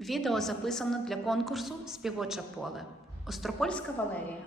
Відео записано для конкурсу Співоче поле. Остропольська Валерія.